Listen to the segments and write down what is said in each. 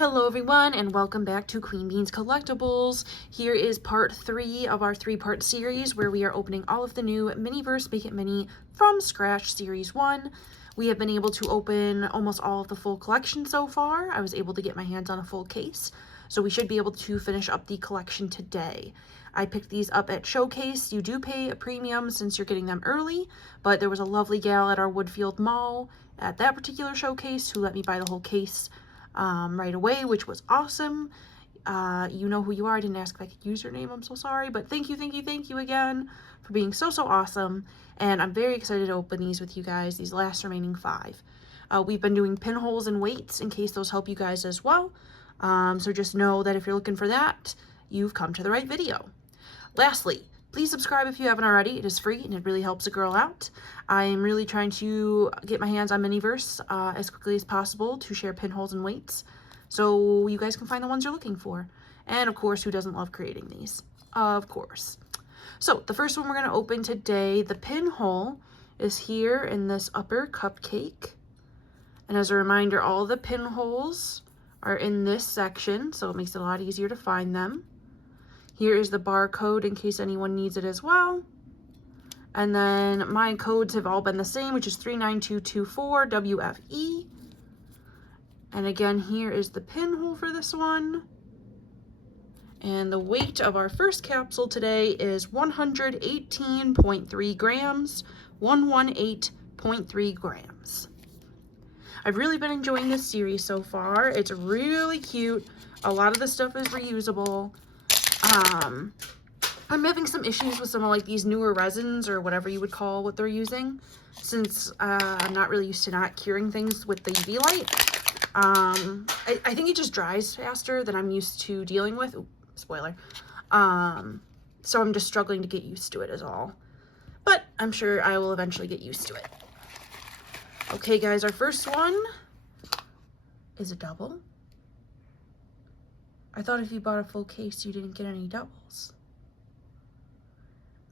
Hello everyone and welcome back to Queen Beans Collectibles. Here is part 3 of our 3-part series where we are opening all of the new Miniverse Make It Mini from Scratch Series 1. We have been able to open almost all of the full collection so far. I was able to get my hands on a full case, so we should be able to finish up the collection today. I picked these up at Showcase. You do pay a premium since you're getting them early, but there was a lovely gal at our Woodfield Mall at that particular showcase who let me buy the whole case right away, which was awesome. You know who you are. I didn't ask if I could use your name. I'm so sorry, but thank you again for being so awesome. And I'm very excited to open these with you guys, these last remaining 5. We've been doing pinholes and weights in case those help you guys as well. So just know that if you're looking for that, you've come to the right video. Lastly, please subscribe if you haven't already. It is free and it really helps a girl out. I am really trying to get my hands on Miniverse as quickly as possible to share pinholes and weights so you guys can find the ones you're looking for. And of course, who doesn't love creating these? Of course. So the first one we're going to open today, the pinhole, is here in this upper cupcake. And as a reminder, all the pinholes are in this section, so it makes it a lot easier to find them. Here is the barcode in case anyone needs it as well. And then my codes have all been the same, which is 39224 WFE. And again, here is the pinhole for this one. And the weight of our first capsule today is 118.3 grams, 118.3 grams. I've really been enjoying this series so far. It's really cute. A lot of the stuff is reusable. I'm having some issues with some of like these newer resins or whatever you would call what they're using, since I'm not really used to not curing things with the UV light. I think it just dries faster than I'm used to dealing with. Ooh, spoiler. So I'm just struggling to get used to it is all. But I'm sure I will eventually get used to it. Okay guys, our first one is a double. I thought if you bought a full case, you didn't get any doubles.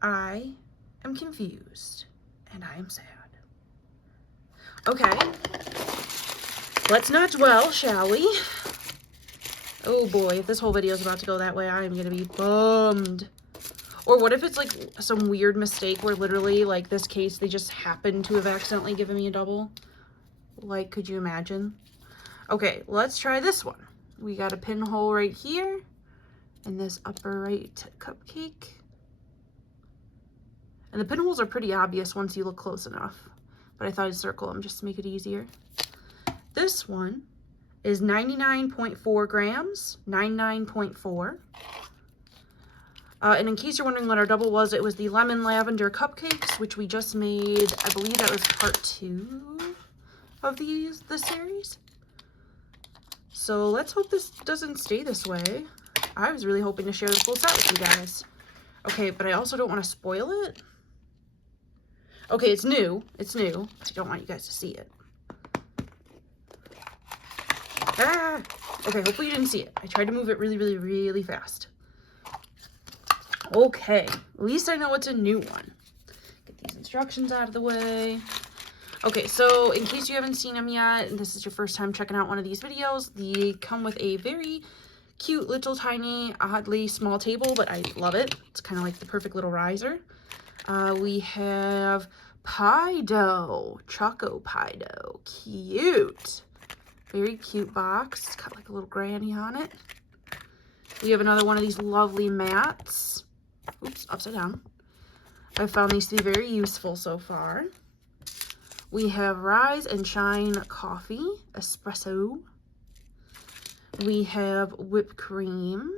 I am confused, and I am sad. Okay, let's not dwell, shall we? Oh boy, if this whole video is about to go that way, I am gonna be bummed. Or what if it's like some weird mistake where literally, like this case, they just happen to have accidentally given me a double? Like, could you imagine? Okay, let's try this one. We got a pinhole right here in this upper right cupcake. And the pinholes are pretty obvious once you look close enough, but I thought I'd circle them just to make it easier. This one is 99.4 grams, 99.4. And in case you're wondering what our double was, it was the lemon lavender cupcakes, which we just made. I believe that was part 2 of this series. So let's hope this doesn't stay this way. I was really hoping to share the full set with you guys. Okay, but I also don't want to spoil it. Okay, it's new. It's new. I don't want you guys to see it. Ah! Okay, hopefully you didn't see it. I tried to move it really fast. Okay, at least I know it's a new one. Get these instructions out of the way. Okay, so in case you haven't seen them yet, and this is your first time checking out one of these videos, they come with a very cute little tiny, oddly small table, but I love it. It's kind of like the perfect little riser. We have pie dough, choco pie dough, cute. Very cute box. It's got like a little granny on it. We have another one of these lovely mats. Oops, upside down. I found these to be very useful so far. We have Rise and Shine coffee, espresso. We have whipped cream.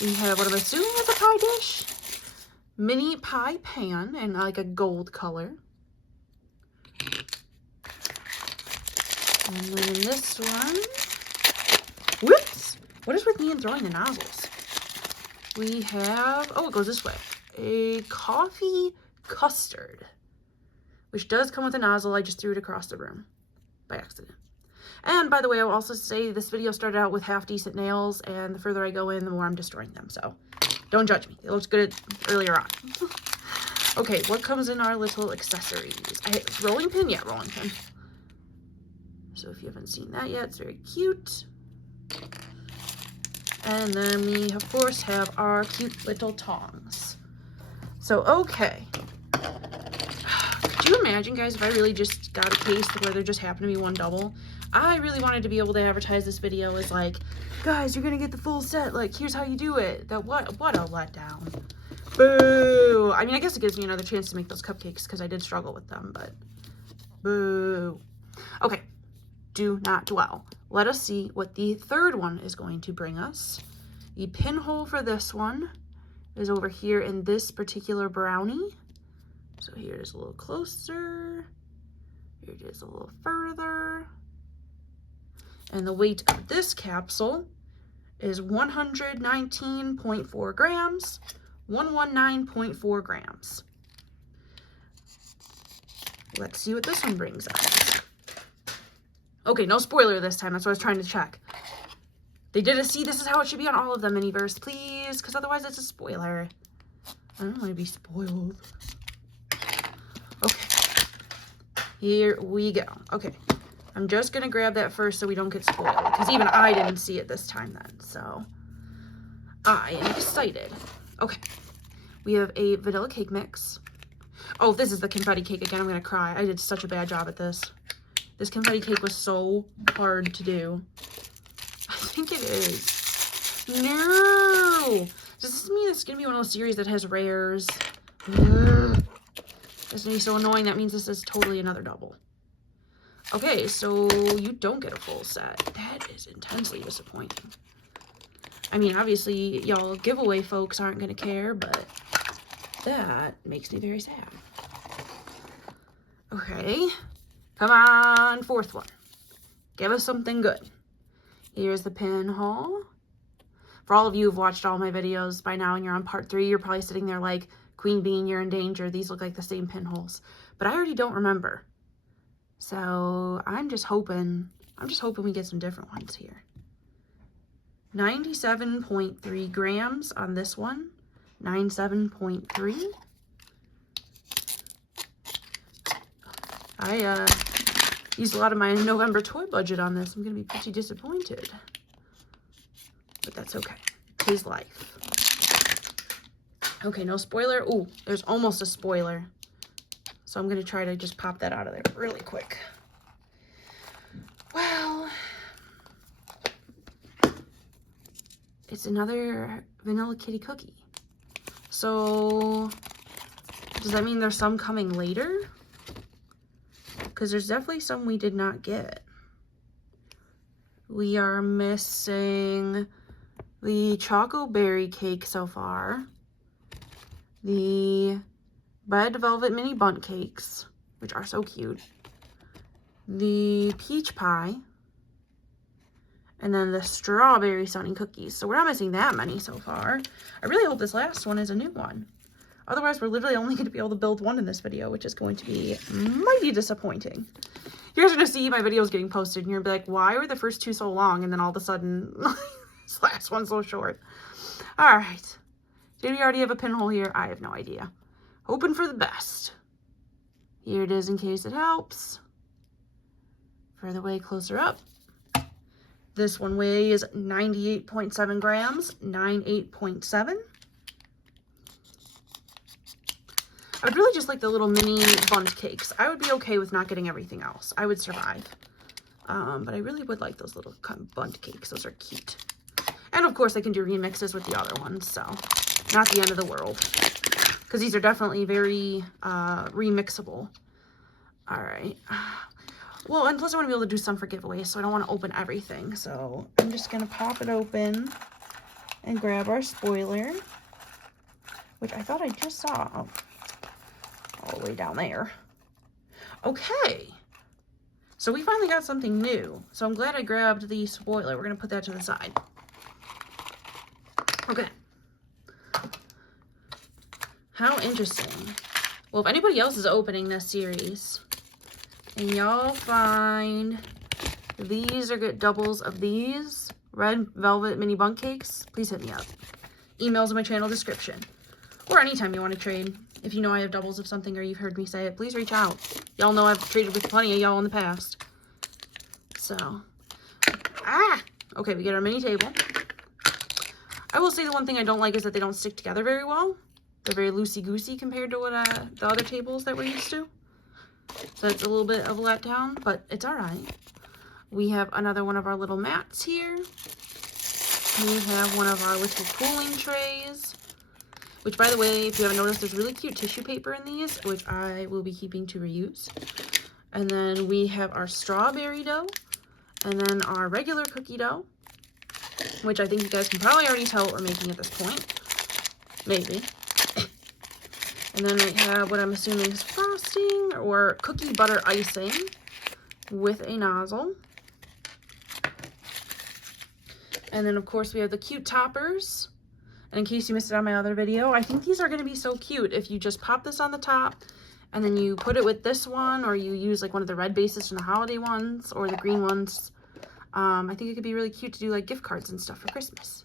We have what I'm assuming is a pie dish. Mini pie pan in like a gold color. And then this one. Whoops! What is with me and throwing the nozzles? We have, oh, it goes this way. A coffee custard, which does come with a nozzle. I just threw it across the room by accident. And by the way, I'll also say this video started out with half decent nails, and the further I go in, the more I'm destroying them. So don't judge me. It looks good earlier on. Okay, what comes in our little accessories? Rolling pin? Yeah, rolling pin. So if you haven't seen that yet, it's very cute. And then we, of course, have our cute little tongs. So, okay. Could you imagine, guys, if I really just got a case where there just happened to be one double? I really wanted to be able to advertise this video as like, guys, you're going to get the full set. Like, here's how you do it. That what a letdown. Boo. I mean, I guess it gives me another chance to make those cupcakes because I did struggle with them, but boo. Okay. Do not dwell. Let us see what the third one is going to bring us. The pinhole for this one is over here in this particular brownie. So here it is a little closer. Here it is a little further. And the weight of this capsule is 119.4 grams. 119.4 grams. Let's see what this one brings us. Okay, no spoiler this time. That's what I was trying to check. They did a see, this is how it should be on all of them, Miniverse, please, because otherwise it's a spoiler. I don't want to be spoiled. Okay. Here we go. Okay. I'm just going to grab that first so we don't get spoiled, because even I didn't see it this time then, so I am excited. Okay. We have a vanilla cake mix. Oh, this is the confetti cake again. I'm going to cry. I did such a bad job at this. This confetti cake was so hard to do. I think it is. No! Does this mean it's going to be one of those series that has rares? Ugh. This is going to be so annoying. That means this is totally another double. Okay, so you don't get a full set. That is intensely disappointing. I mean, obviously, y'all giveaway folks aren't going to care, but that makes me very sad. Okay. Come on, fourth one. Give us something good. Here's the pinhole. For all of you who've watched all my videos by now and you're on part 3, you're probably sitting there like, Queen Bean, you're in danger. These look like the same pinholes. But I already don't remember. So I'm just hoping we get some different ones here. 97.3 grams on this one. 97.3. I used a lot of my November toy budget on this. I'm going to be pretty disappointed. But that's okay. 'Tis life. Okay, no spoiler. Ooh, there's almost a spoiler. So I'm going to try to just pop that out of there really quick. Well, it's another vanilla kitty cookie. So does that mean there's some coming later? Because there's definitely some we did not get. We are missing the choco berry cake so far. The red velvet mini bundt cakes, which are so cute. The peach pie. And then the strawberry sunny cookies. So we're not missing that many so far. I really hope this last one is a new one. Otherwise, we're literally only going to be able to build one in this video, which is going to be mighty disappointing. You guys are going to see my videos getting posted, and you're going to be like, why were the first 2 so long, and then all of a sudden, this last one's so short? All right. Did we already have a pinhole here? I have no idea. Hoping for the best. Here it is in case it helps. Further way closer up. This one weighs 98.7 grams, 98.7. I would really just like the little mini bundt cakes. I would be okay with not getting everything else. I would survive. But I really would like those little bundt cakes. Those are cute. And of course I can do remixes with the other ones, so not the end of the world. Because these are definitely very remixable. Alright. Well, and plus I want to be able to do some for giveaways, so I don't want to open everything. So I'm just going to pop it open and grab our spoiler, which I thought I just saw. Oh, all the way down there. Okay. So we finally got something new. So I'm glad I grabbed the spoiler. We're going to put that to the side. Okay. How interesting. Well, if anybody else is opening this series and y'all find these are good doubles of these red velvet mini bundt cakes, please hit me up. Emails in my channel description. Or anytime you want to trade. If you know I have doubles of something or you've heard me say it, please reach out. Y'all know I've traded with plenty of y'all in the past. So, okay, we get our mini table. I will say the one thing I don't like is that they don't stick together very well. They're very loosey-goosey compared to what the other tables that we're used to. So it's a little bit of a letdown, but it's all right. We have another one of our little mats here. We have one of our little cooling trays, which, by the way, if you haven't noticed, there's really cute tissue paper in these, which I will be keeping to reuse. And then we have our strawberry dough, and then our regular cookie dough, which I think you guys can probably already tell what we're making at this point. Maybe. And then we have what I'm assuming is frosting or cookie butter icing with a nozzle. And then, of course, we have the cute toppers. And in case you missed it on my other video, I think these are going to be so cute if you just pop this on the top and then you put it with this one, or you use like one of the red bases from the holiday ones or the green ones. I think it could be really cute to do like gift cards and stuff for Christmas.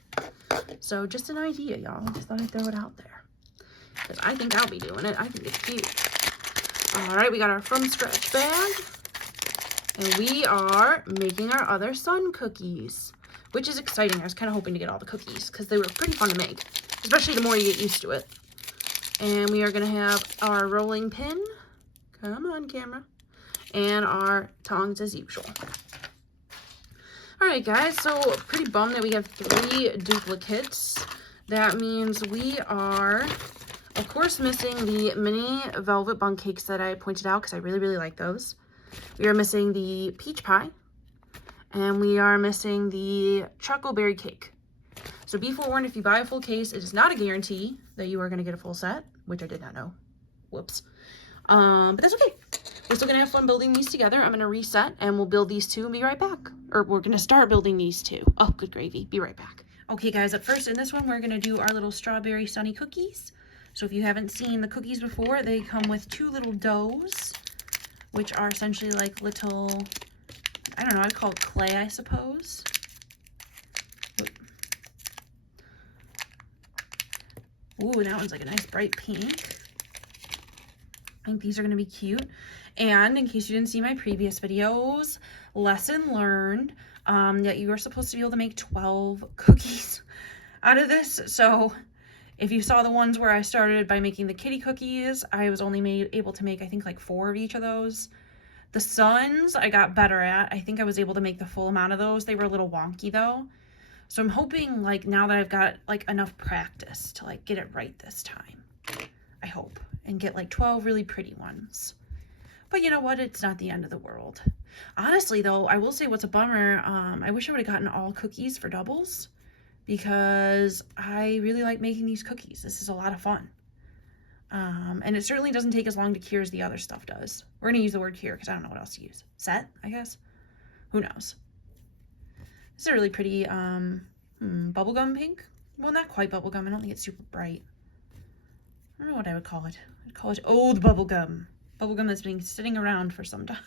So just an idea, y'all. Just thought I'd throw it out there, because I think I'll be doing it. I think it's cute. All right, we got our from scratch bag, and we are making our other sun cookies, which is exciting. I was kind of hoping to get all the cookies because they were pretty fun to make, especially the more you get used to it. And we are going to have our rolling pin. Come on, camera. And our tongs as usual. All right, guys, so pretty bummed that we have 3 duplicates. That means we are, of course, missing the mini velvet bun cakes that I pointed out because I really, really like those. We are missing the peach pie. And we are missing the chocolate berry cake. So be forewarned, if you buy a full case, it is not a guarantee that you are going to get a full set, which I did not know. Whoops. But that's okay. We're still going to have fun building these together. I'm going to reset and we'll build these 2 and be right back. Or we're going to start building these 2. Oh, good gravy. Be right back. Okay, guys, up first in this one, we're going to do our little strawberry sunny cookies. So if you haven't seen the cookies before, they come with 2 little doughs, which are essentially like little, I don't know, I'd call it clay, I suppose. Ooh, that one's like a nice bright pink. I think these are going to be cute. And in case you didn't see my previous videos, lesson learned, that you are supposed to be able to make 12 cookies out of this. So if you saw the ones where I started by making the kitty cookies, I was only able to make, I think, like 4 of each of those. The suns I got better at. I think I was able to make the full amount of those. They were a little wonky though. So I'm hoping, like, now that I've got like enough practice to like get it right this time, I hope, and get like 12 really pretty ones. But you know what? It's not the end of the world. Honestly though, I will say what's a bummer, I wish I would have gotten all cookies for doubles, because I really like making these cookies. This is a lot of fun. And it certainly doesn't take as long to cure as the other stuff does. We're gonna use the word cure because I don't know what else to use. Set, I guess? Who knows? This is a really pretty bubblegum pink. Well, not quite bubblegum. I don't think it's super bright. I don't know what I would call it. I'd call it old bubblegum. Bubblegum that's been sitting around for some time.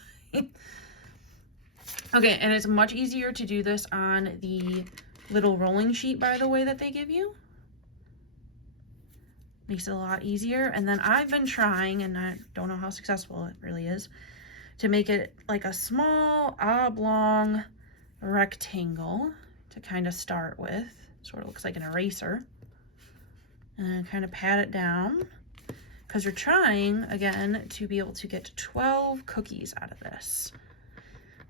Okay, and it's much easier to do this on the little rolling sheet, by the way, that they give you. Makes it a lot easier. And then I've been trying, and I don't know how successful it really is, to make it like a small oblong rectangle to kind of start with. Sort of looks like an eraser. And kind of pat it down, because we're trying, again, to be able to get 12 cookies out of this.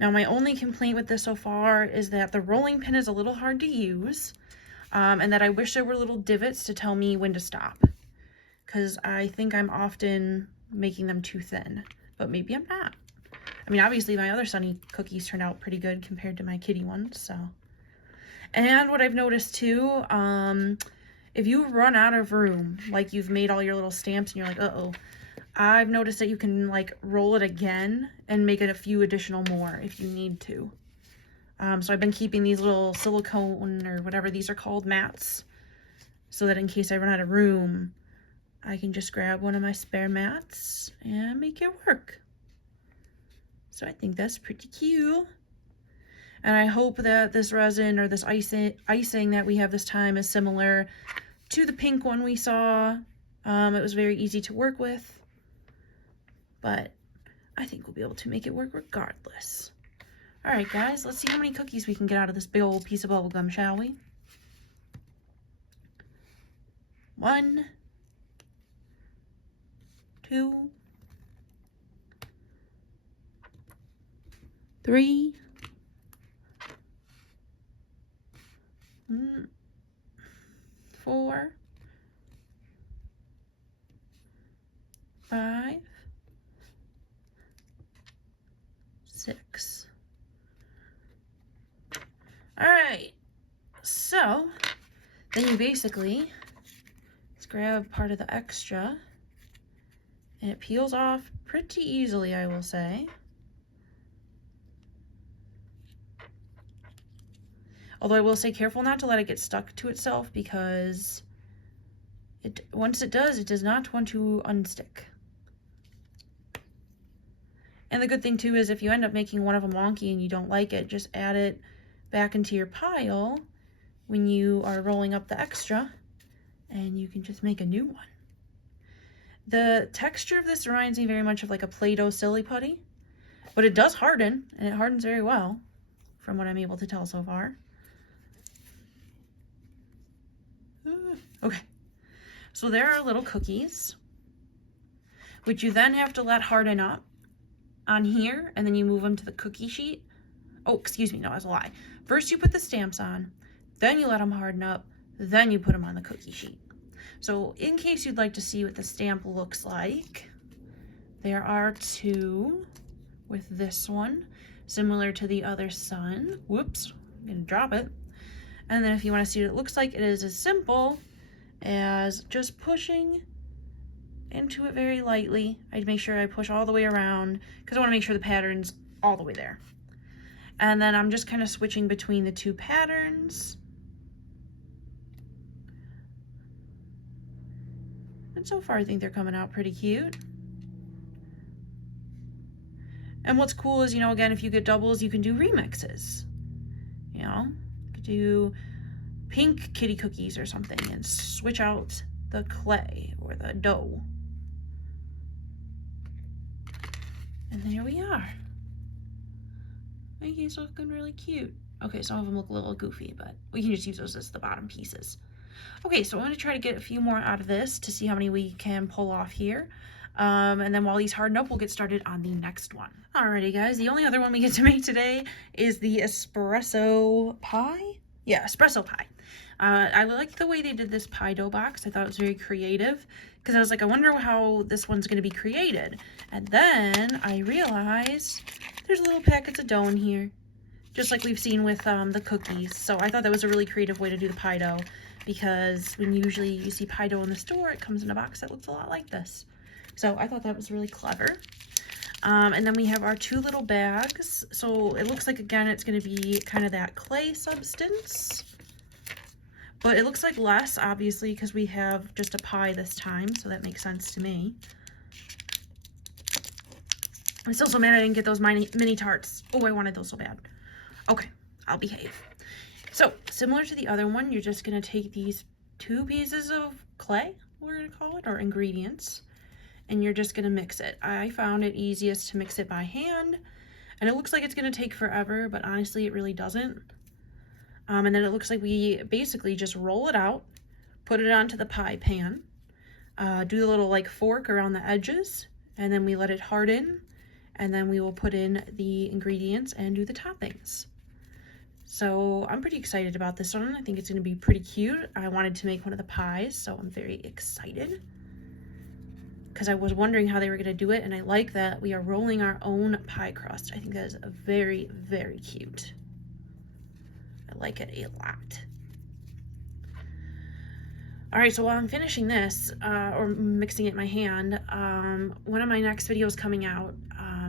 Now, my only complaint with this so far is that the rolling pin is a little hard to use, and that I wish there were little divots to tell me when to stop, because I think I'm often making them too thin, but maybe I'm not. I mean, obviously my other sunny cookies turned out pretty good compared to my kitty ones, so. And what I've noticed too, if you run out of room, like you've made all your little stamps and you're like, uh-oh, I've noticed that you can like roll it again and make it a few additional more if you need to. So I've been keeping these little silicone or whatever these are called, mats, so that in case I run out of room, I can just grab one of my spare mats and make it work. So I think that's pretty cute. And I hope that this resin or this icing that we have this time is similar to the pink one we saw. It was very easy to work with, but I think we'll be able to make it work regardless. All right, guys, let's see how many cookies we can get out of this big old piece of bubble gum, shall we? 1, 2, 3, 4, 5, 6. All right, so then you basically just grab part of the extra, and it peels off pretty easily, I will say. Although I will say careful not to let it get stuck to itself, because once it does not want to unstick. And the good thing too is if you end up making one of them wonky and you don't like it, just add it back into your pile when you are rolling up the extra, and you can just make a new one. The texture of this reminds me very much of like a Play-Doh Silly Putty, but it does harden, and it hardens very well from what I'm able to tell so far. Okay, so there are little cookies, which you then have to let harden up on here, and then you move them to the cookie sheet. Oh, excuse me, no, that's a lie. First you put the stamps on, then you let them harden up, then you put them on the cookie sheet. So in case you'd like to see what the stamp looks like, there are 2 with this one, similar to the other sun. Whoops, I'm gonna drop it. And then if you want to see what it looks like, it is as simple as just pushing into it very lightly. I'd make sure I push all the way around because I want to make sure the pattern's all the way there. And then I'm just kind of switching between the 2 patterns. And so far I think they're coming out pretty cute. And what's cool is, you know, again, if you get doubles, you can do remixes. You know, you could do pink kitty cookies or something and switch out the clay or the dough. And there we are. I think he's looking really cute. Okay, some of them look a little goofy, but we can just use those as the bottom pieces. Okay, so I'm going to try to get a few more out of this to see how many we can pull off here. And then while these harden up, we'll get started on the next one. Alrighty, guys, the only other one we get to make today is the espresso pie. Yeah, espresso pie. I like the way they did this pie dough box. I thought it was very creative because I was like, I wonder how this one's going to be created. And then I realized there's little packets of dough in here, just like we've seen with the cookies. So I thought that was a really creative way to do the pie dough, because when usually you see pie dough in the store, it comes in a box that looks a lot like this. So I thought that was really clever. And then we have our 2 little bags. So it looks like, again, it's going to be kind of that clay substance. But it looks like less, obviously, because we have just a pie this time. So that makes sense to me. I'm still so mad I didn't get those mini tarts. Oh, I wanted those so bad. Okay, I'll behave. So, similar to the other one, you're just going to take these 2 pieces of clay, we're going to call it, or ingredients, and you're just going to mix it. I found it easiest to mix it by hand, and it looks like it's going to take forever, but honestly, it really doesn't. And then it looks like we basically just roll it out, put it onto the pie pan, do the little like fork around the edges, and then we let it harden, and then we will put in the ingredients and do the toppings. So I'm pretty excited about this one. I think it's going to be pretty cute. I wanted to make one of the pies, so I'm very excited because I was wondering how they were going to do it, and I like that we are rolling our own pie crust. I think that is very, very cute. I like it a lot. All right, so while I'm finishing this, or mixing it in my hand, one of my next videos coming out,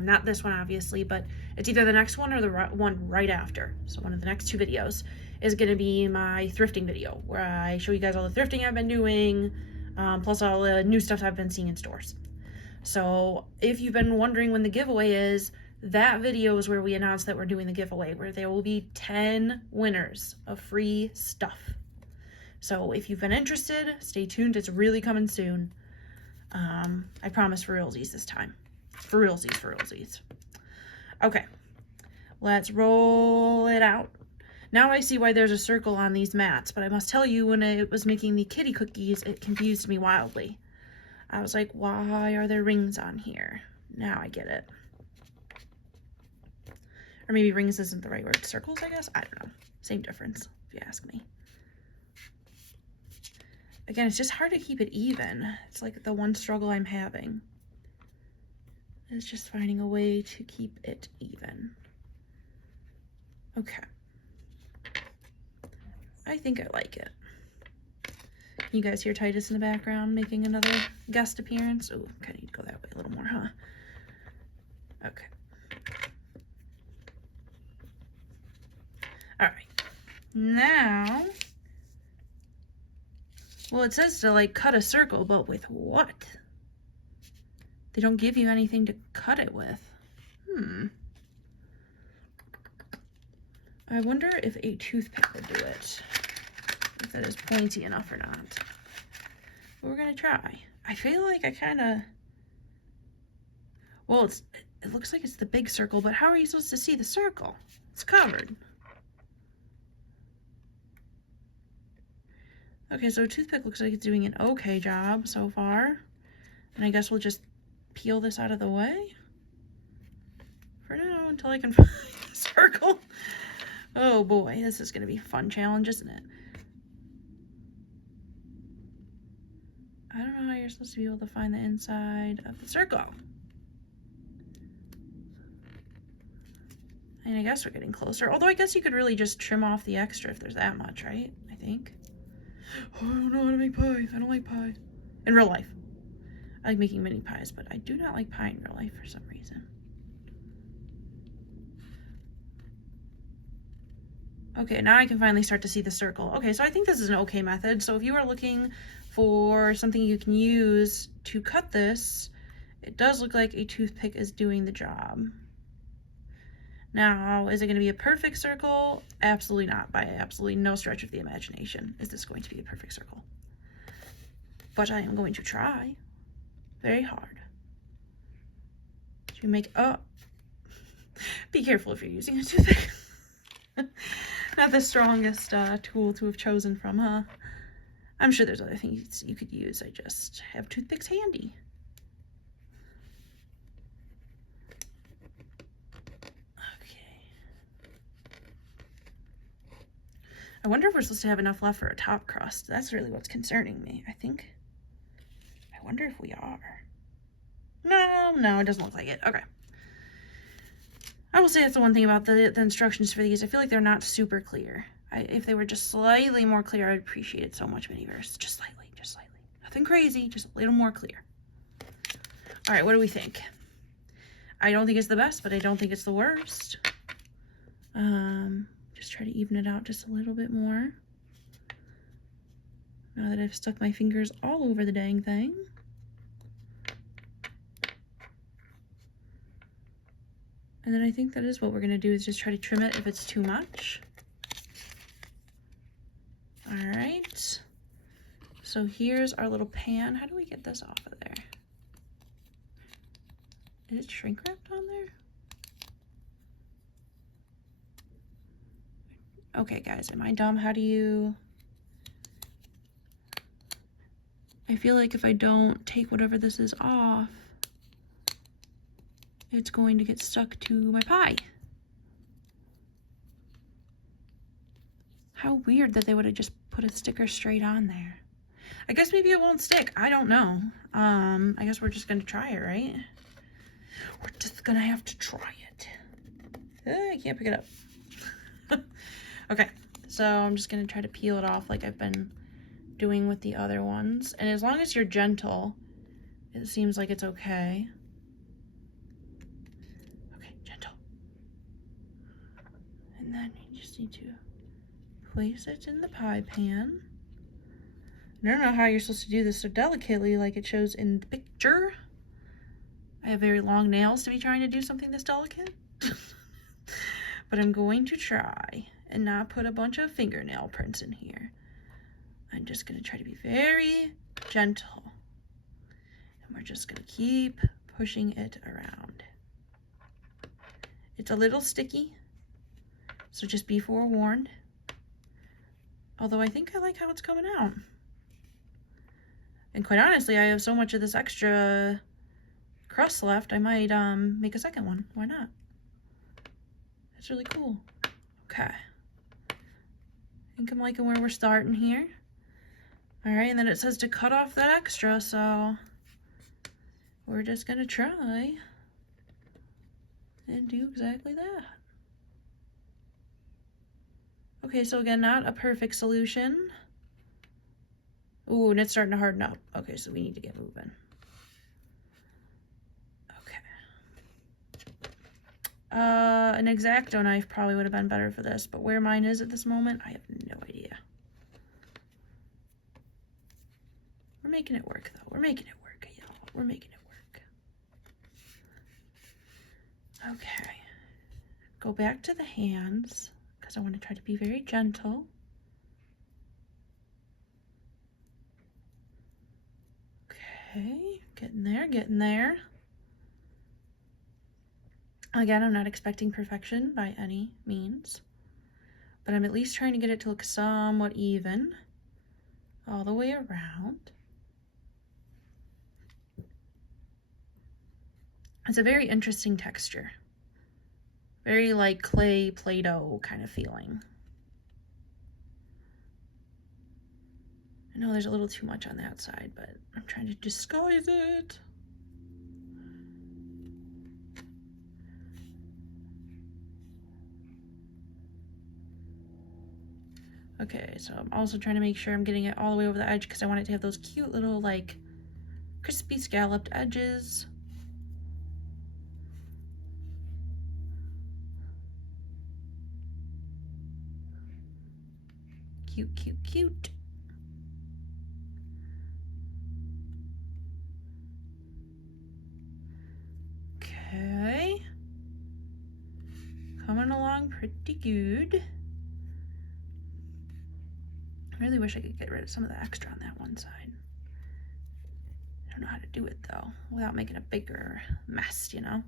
not this one obviously, but it's either the next one or the one right after. So one of the next 2 videos is going to be my thrifting video, where I show you guys all the thrifting I've been doing, plus all the new stuff I've been seeing in stores. So if you've been wondering when the giveaway is, that video is where we announce that we're doing the giveaway, where there will be 10 winners of free stuff. So if you've been interested, stay tuned. It's really coming soon. I promise for realsies this time. For realsies, for realsies. Okay. Let's roll it out. Now I see why there's a circle on these mats, but I must tell you, when it was making the kitty cookies, it confused me wildly. I was like, why are there rings on here? Now I get it. Or maybe rings isn't the right word. Circles, I guess? I don't know. Same difference, if you ask me. Again, it's just hard to keep it even. It's like the one struggle I'm having. It's just finding a way to keep it even. Okay. I think I like it. Can you guys hear Titus in the background making another guest appearance? Oh, kind of need to go that way a little more, huh? Okay. All right. Now, well, it says to like cut a circle, but with what? They don't give you anything to cut it with. I wonder if a toothpick would do it. If it is pointy enough or not. But we're gonna try. I feel like I kind of... Well, it looks like it's the big circle, but how are you supposed to see the circle? It's covered. Okay, so a toothpick looks like it's doing an okay job so far. And I guess we'll just peel this out of the way for now until I can find the circle. Oh boy, this is going to be a fun challenge, isn't it? I don't know how you're supposed to be able to find the inside of the circle. And I guess we're getting closer. Although I guess you could really just trim off the extra if there's that much, right? I think. Oh, I don't know how to make pie. I don't like pie. In real life. I like making mini pies, but I do not like pie in real life for some reason. Okay, now I can finally start to see the circle. Okay, so I think this is an okay method. So if you are looking for something you can use to cut this, it does look like a toothpick is doing the job. Now, is it going to be a perfect circle? Absolutely not. By absolutely no stretch of the imagination is this going to be a perfect circle. But I am going to try very hard to make... Oh, be careful if you're using a toothpick. Not the strongest tool to have chosen from, huh? I'm sure there's other things you could use. I just have toothpicks handy. Okay. I wonder if we're supposed to have enough left for a top crust. That's really what's concerning me, I think. I wonder if we are. No, it doesn't look like it. Okay. I will say that's the one thing about the instructions for these. I feel like they're not super clear. If they were just slightly more clear, I'd appreciate it so much, Miniverse. Just slightly, just slightly. Nothing crazy, just a little more clear. All right, what do we think? I don't think it's the best, but I don't think it's the worst. Just try to even it out just a little bit more. Now that I've stuck my fingers all over the dang thing. And then I think that is what we're going to do, is just try to trim it if it's too much. All right. So here's our little pan. How do we get this off of there? Is it shrink wrapped on there? Okay, guys, am I dumb? How do you... I feel like if I don't take whatever this is off, it's going to get stuck to my pie. How weird that they would have just put a sticker straight on there. I guess maybe it won't stick. I don't know. I guess we're just gonna try it, right? We're just gonna have to try it. I can't pick it up. Okay, so I'm just gonna try to peel it off like I've been doing with the other ones. And as long as you're gentle, it seems like it's okay. And then you just need to place it in the pie pan. I don't know how you're supposed to do this so delicately like it shows in the picture. I have very long nails to be trying to do something this delicate. But I'm going to try and not put a bunch of fingernail prints in here. I'm just going to try to be very gentle. And we're just going to keep pushing it around. It's a little sticky. So just be forewarned. Although I think I like how it's coming out. And quite honestly, I have so much of this extra crust left, I might make a second one. Why not? That's really cool. Okay. I think I'm liking where we're starting here. All right, and then it says to cut off that extra, so we're just gonna try and do exactly that. Okay, so again, not a perfect solution. Ooh, and it's starting to harden up. Okay, so we need to get moving. Okay. An X-Acto knife probably would have been better for this, but where mine is at this moment, I have no idea. We're making it work, though. We're making it work, y'all. We're making it work. Okay. Go back to the hands, because I want to try to be very gentle. Okay, getting there, getting there. Again, I'm not expecting perfection by any means, but I'm at least trying to get it to look somewhat even all the way around. It's a very interesting texture. Very like clay, Play-Doh kind of feeling. I know there's a little too much on that side, but I'm trying to disguise it. Okay, so I'm also trying to make sure I'm getting it all the way over the edge because I want it to have those cute little like crispy scalloped edges. Cute, cute, cute. Okay. Coming along pretty good. I really wish I could get rid of some of the extra on that one side. I don't know how to do it though, without making a bigger mess, you know?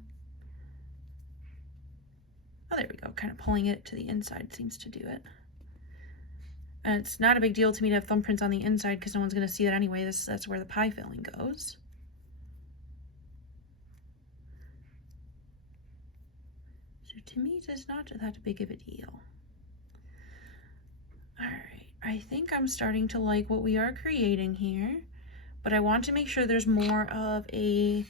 Oh, there we go. Kind of pulling it to the inside seems to do it. And it's not a big deal to me to have thumbprints on the inside because no one's going to see that anyway. That's where the pie filling goes. So to me, it's not that big of a deal. All right, I think I'm starting to like what we are creating here, but I want to make sure there's more of a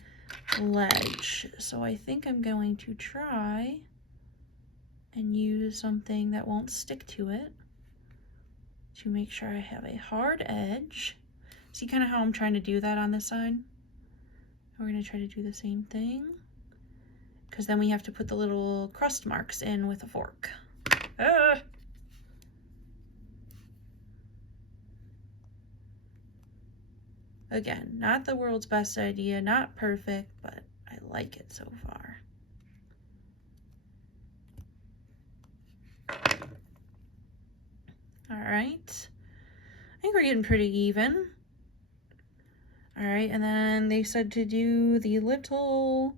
ledge. So I think I'm going to try and use something that won't stick to it to make sure I have a hard edge. See kind of how I'm trying to do that on this side? We're going to try to do the same thing, because then we have to put the little crust marks in with a fork. Ah! Again, not the world's best idea, not perfect, but I like it so far. All right, I think we're getting pretty even. All right, and then they said to do the little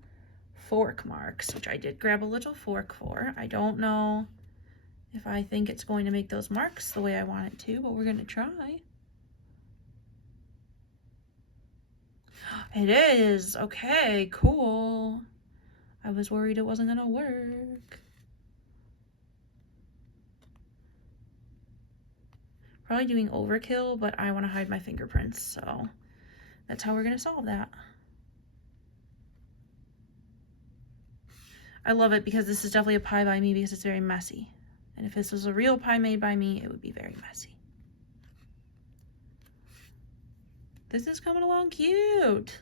fork marks, which I did grab a little fork for. I don't know if I think it's going to make those marks the way I want it to, but we're gonna try. It is. Okay, cool. I was worried it wasn't gonna work. Probably doing overkill, but I want to hide my fingerprints, so that's how we're gonna solve that. I love it because this is definitely a pie by me because it's very messy. And if this was a real pie made by me, it would be very messy. This is coming along cute.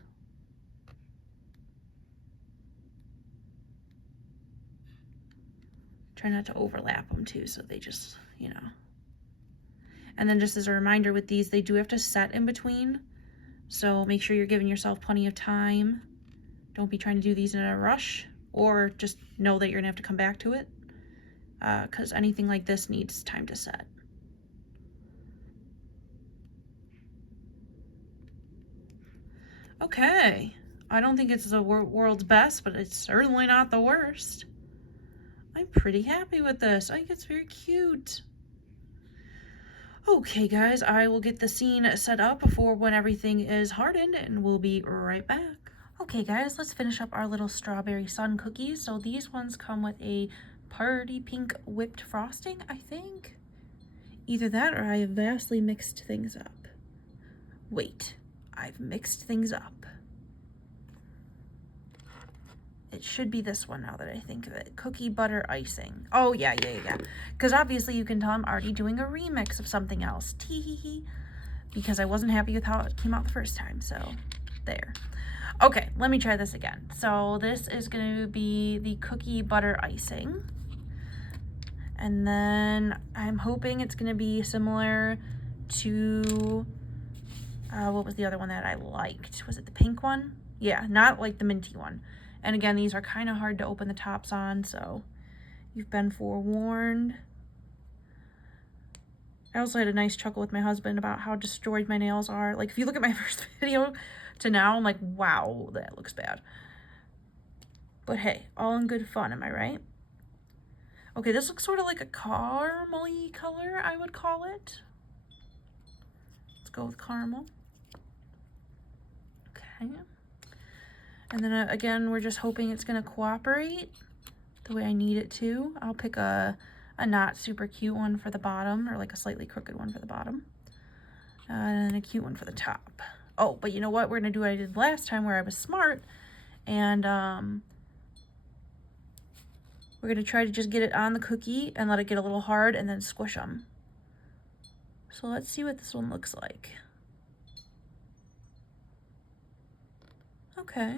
Try not to overlap them too, so they just, you know. And then just as a reminder with these, they do have to set in between. So make sure you're giving yourself plenty of time. Don't be trying to do these in a rush, or just know that you're gonna have to come back to it. Because anything like this needs time to set. Okay, I don't think it's the world's best, but it's certainly not the worst. I'm pretty happy with this. I think it's very cute. Okay, guys, I will get the scene set up for when everything is hardened, and we'll be right back. Okay, guys, let's finish up our little strawberry sun cookies. So these ones come with a party pink whipped frosting, I think. Either that or I have vastly mixed things up. Wait, I've mixed things up. It should be this one now that I think of it. Cookie butter icing. Oh, yeah. Because obviously you can tell I'm already doing a remix of something else. Tee-hee-hee. Because I wasn't happy with how it came out the first time, so there. Okay, let me try this again. So this is going to be the cookie butter icing. And then I'm hoping it's going to be similar to, what was the other one that I liked? Was it the pink one? Yeah, not like the minty one. And again, these are kind of hard to open the tops on, so you've been forewarned. I also had a nice chuckle with my husband about how destroyed my nails are. Like, if you look at my first video to now, I'm like, wow, that looks bad. But hey, all in good fun, am I right? Okay, this looks sort of like a caramel-y color, I would call it. Let's go with caramel. Okay. And then again, we're just hoping it's going to cooperate the way I need it to. I'll pick a not super cute one for the bottom, or like a slightly crooked one for the bottom. And then a cute one for the top. Oh, but you know what? We're going to do what I did last time where I was smart. And we're going to try to just get it on the cookie and let it get a little hard and then squish them. So let's see what this one looks like. Okay.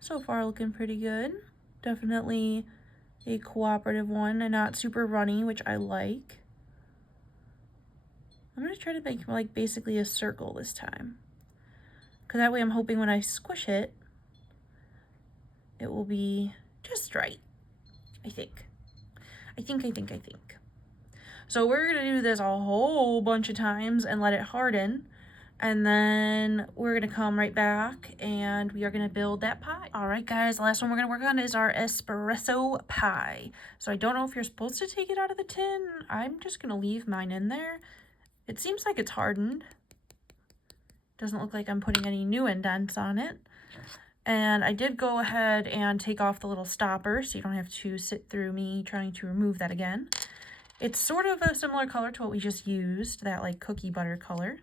So far looking pretty good. Definitely a cooperative one and not super runny, which I like. I'm going to try to make like basically a circle this time. Because that way I'm hoping when I squish it, it will be just right. I think. So we're going to do this a whole bunch of times and let it harden. And then we're going to come right back and we are going to build that pie. All right, guys, the last one we're going to work on is our espresso pie. So I don't know if you're supposed to take it out of the tin. I'm just going to leave mine in there. It seems like it's hardened. Doesn't look like I'm putting any new indents on it. And I did go ahead and take off the little stopper so you don't have to sit through me trying to remove that again. It's sort of a similar color to what we just used, that like cookie butter color.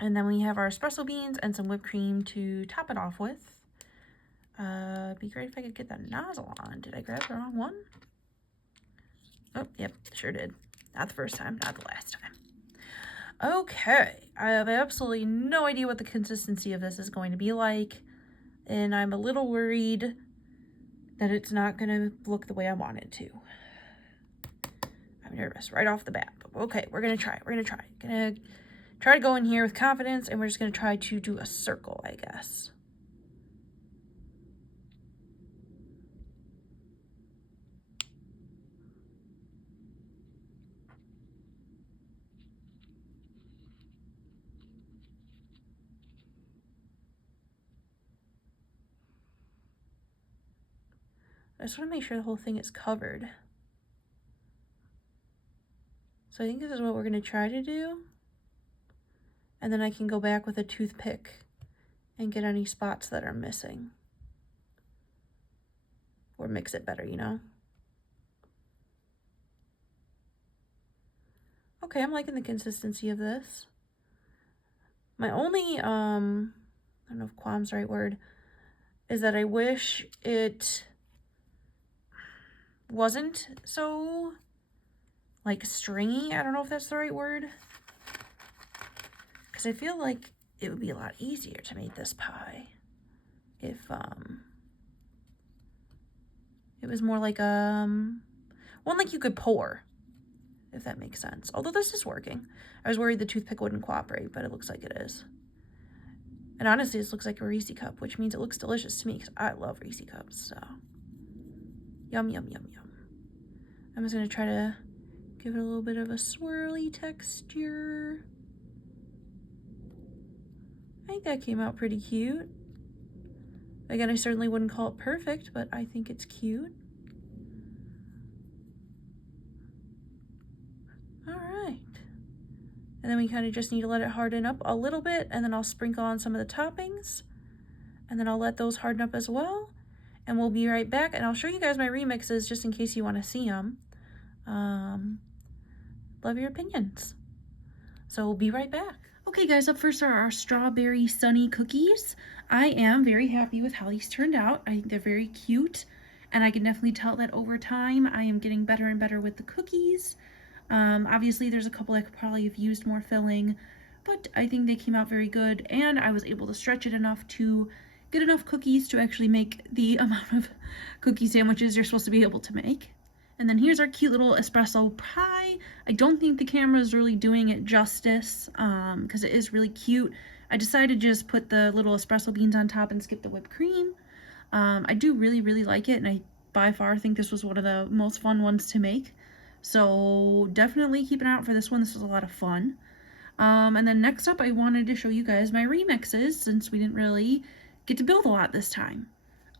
And then we have our espresso beans and some whipped cream to top it off with. It'd be great if I could get that nozzle on. Did I grab the wrong one? Oh, yep, sure did. Not the first time, not the last time. Okay, I have absolutely no idea what the consistency of this is going to be like. And I'm a little worried that it's not going to look the way I want it to. I'm nervous right off the bat. But okay, we're going to try. Gonna try to go in here with confidence, and we're just going to try to do a circle, I guess. I just want to make sure the whole thing is covered. So I think this is what we're going to try to do. And then I can go back with a toothpick and get any spots that are missing. Or mix it better, you know? Okay, I'm liking the consistency of this. My only, I don't know if qualm's the right word, is that I wish it wasn't so, like, stringy. I don't know if that's the right word. Because I feel like it would be a lot easier to make this pie if, it was more like, one like you could pour, if that makes sense. Although this is working. I was worried the toothpick wouldn't cooperate, but it looks like it is. And honestly, this looks like a Reese cup, which means it looks delicious to me because I love Reese cups, so. Yum, yum, yum, yum. I'm just going to try to give it a little bit of a swirly texture. I think that came out pretty cute. Again, I certainly wouldn't call it perfect, but I think it's cute. All right. And then we kind of just need to let it harden up a little bit, and then I'll sprinkle on some of the toppings, and then I'll let those harden up as well. And we'll be right back, and I'll show you guys my remixes just in case you want to see them. Love your opinions. So we'll be right back. Okay guys, up first are our strawberry sunny cookies. I am very happy with how these turned out. I think they're very cute, and I can definitely tell that over time I am getting better and better with the cookies. Obviously there's a couple I could probably have used more filling, but I think they came out very good, and I was able to stretch it enough to get enough cookies to actually make the amount of cookie sandwiches you're supposed to be able to make. And then here's our cute little espresso pie. I don't think the camera is really doing it justice because it is really cute. I decided to just put the little espresso beans on top and skip the whipped cream. I do really like it, and I by far think this was one of the most fun ones to make. So definitely keep an eye out for this one. This was a lot of fun. And then next up, I wanted to show you guys my remixes since we didn't really get to build a lot this time.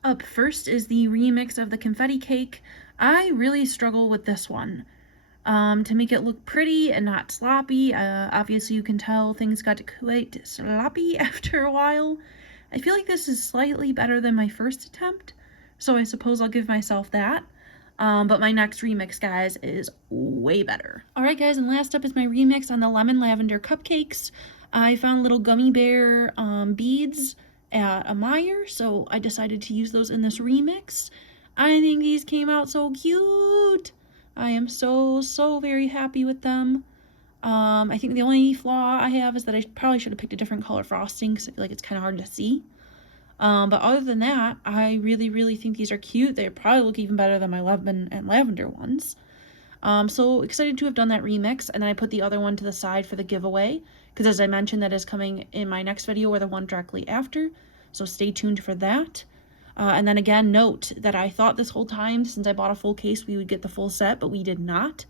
Up first is the remix of the confetti cake. I really struggle with this one to make it look pretty and not sloppy. Obviously you can tell things got quite sloppy after a while. I feel like this is slightly better than my first attempt, so I suppose I'll give myself that. But my next remix, guys, is way better. Alright guys, and last up is my remix on the lemon lavender cupcakes. I found little gummy bear beads at a Meyer, so I decided to use those in this remix. I think these came out so cute. I am so very happy with them. I think the only flaw I have is that I probably should have picked a different color frosting because I feel like it's kind of hard to see. But other than that, I really think these are cute. They probably look even better than my lemon and lavender ones. So excited to have done that remix, and then I put the other one to the side for the giveaway, because as I mentioned, that is coming in my next video or the one directly after, so stay tuned for that. And then again, note that I thought this whole time, since I bought a full case, we would get the full set, but we did not.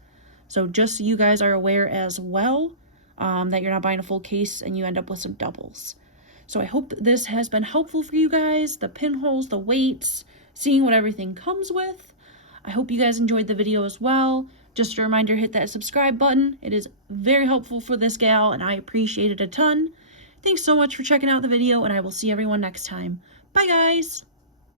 So just so you guys are aware as well, that you're not buying a full case and you end up with some doubles. So I hope this has been helpful for you guys, the pinholes, the weights, seeing what everything comes with. I hope you guys enjoyed the video as well. Just a reminder, hit that subscribe button. It is very helpful for this gal, and I appreciate it a ton. Thanks so much for checking out the video, and I will see everyone next time. Bye, guys!